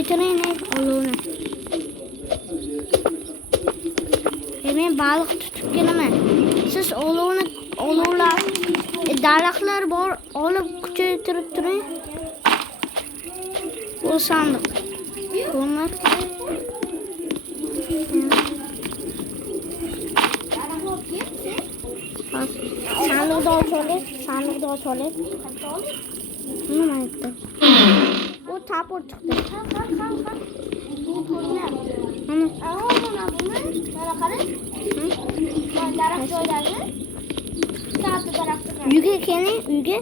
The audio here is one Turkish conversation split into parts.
kuchaytiring olovni. Men baliq tutib kelaman. Siz olovlar daraxtlar bor, olib kuchaytirib turing. O sandık. Bunlar. Sandıkda açalım. Nima aytdi? O tapır çıktı. Bu ko'rlar. Mana buni qarang. Daraxt joylarni. Saati daraxtga. Uyga keling, uyga.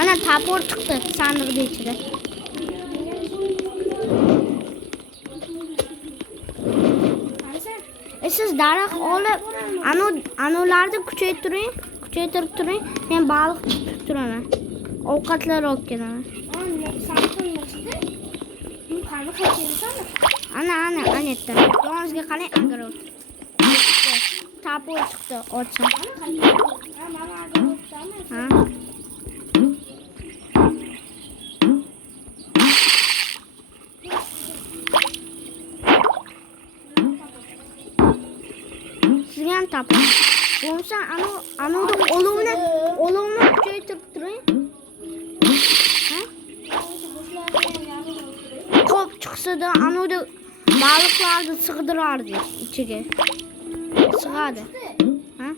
Ana tapır çıktı sandıkta içinde. Siz daraxt olib, anularni kuchaytirib turing. Men baliq tutib turaman. Ovqatlar olib kelaman. Ana aytdim. Yoningizga qarang, agar tapır chiqdi, ochsam. Ha. Sizga tapır. Bo'lsa, olovni kuchaytirib turing. Ha? Qop chiqsa-da, baliqlarni sig'dirardi ichiga. Sig'adi. Ha?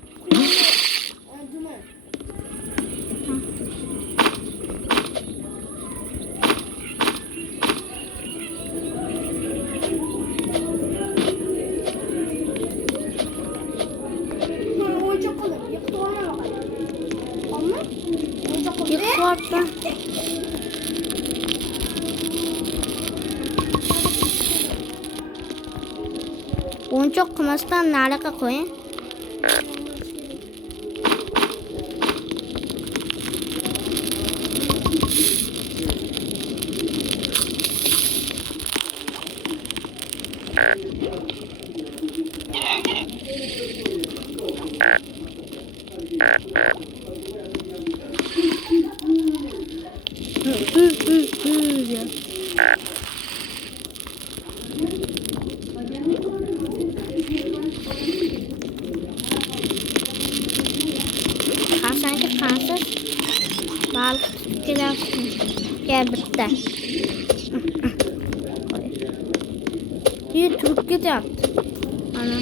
O'yinchoq qilmasdan nariga qo'ying. Qansiz baliq tutib kelasizmi? Gel bitta. Turib ketyapti. Ana.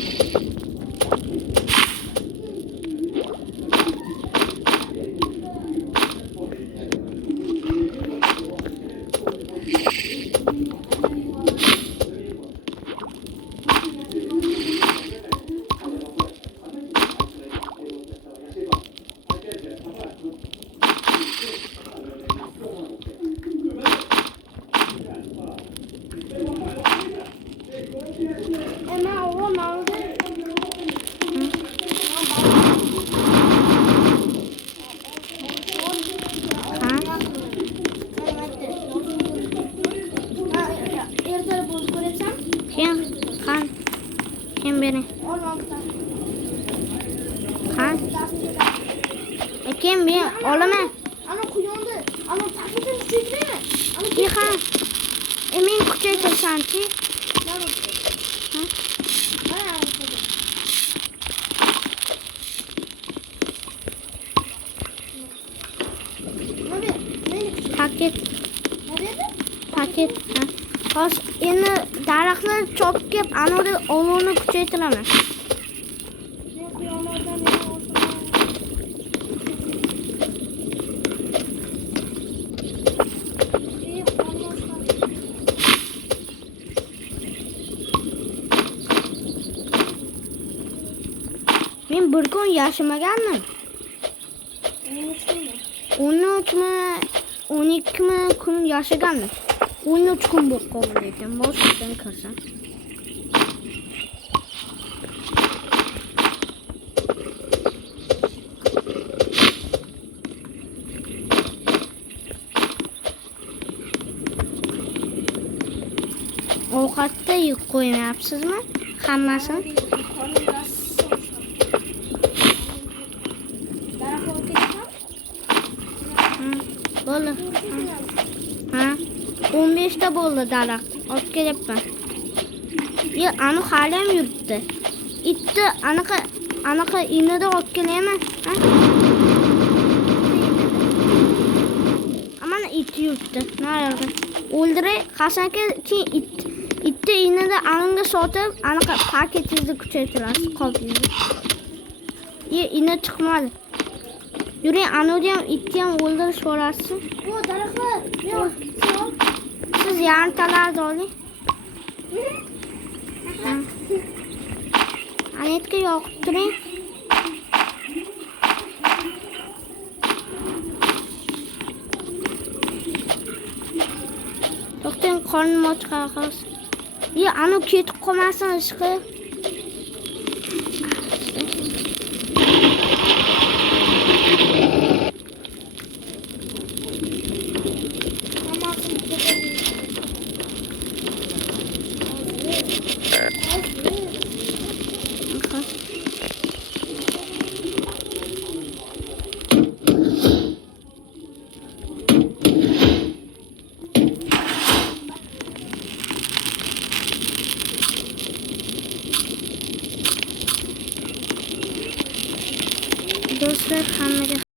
Kim beni? Kan? Kim beni? Olaman. Ana kuyondu. Ana takipten kuchaytiraymi? Ana kan. Men kuchaytirsanchi? Paket. Hozir endi daraxtni chopib kelib, anori olovni kuchaytiraman. Men bir kun yashamaganman. 13 mi, 12 mi kun yashaganman. 13 kun bo'lib qoldi ekan, boshqadan kirsam. Ovqatda yeb qo'ymayapsizmi? Hammasini. Bo'ldi. Ha? 15 ta bo'ldi daraxt. Olib kelyapman. Anu hali ham yuribdi. Itni anaqa inida olib kelaman. Ha? Amana it yuribdi. Nariyoqda. O'ldiray, Hasan aka keyin itni inida anunga sotib, anaqa paketingizni kuchaytirasiz, qopingizni. Ina chiqmadi. Yuring, anuni ham itni ham o'ldirib so'rasiz. Bu daraxtlar. Yo'q. Siz yarimtalarni oling. Anetga yoqib turing. To'xtang, qornim och qolsin. Anu ketib qolmasin ishqi. Do'stlar, hammaga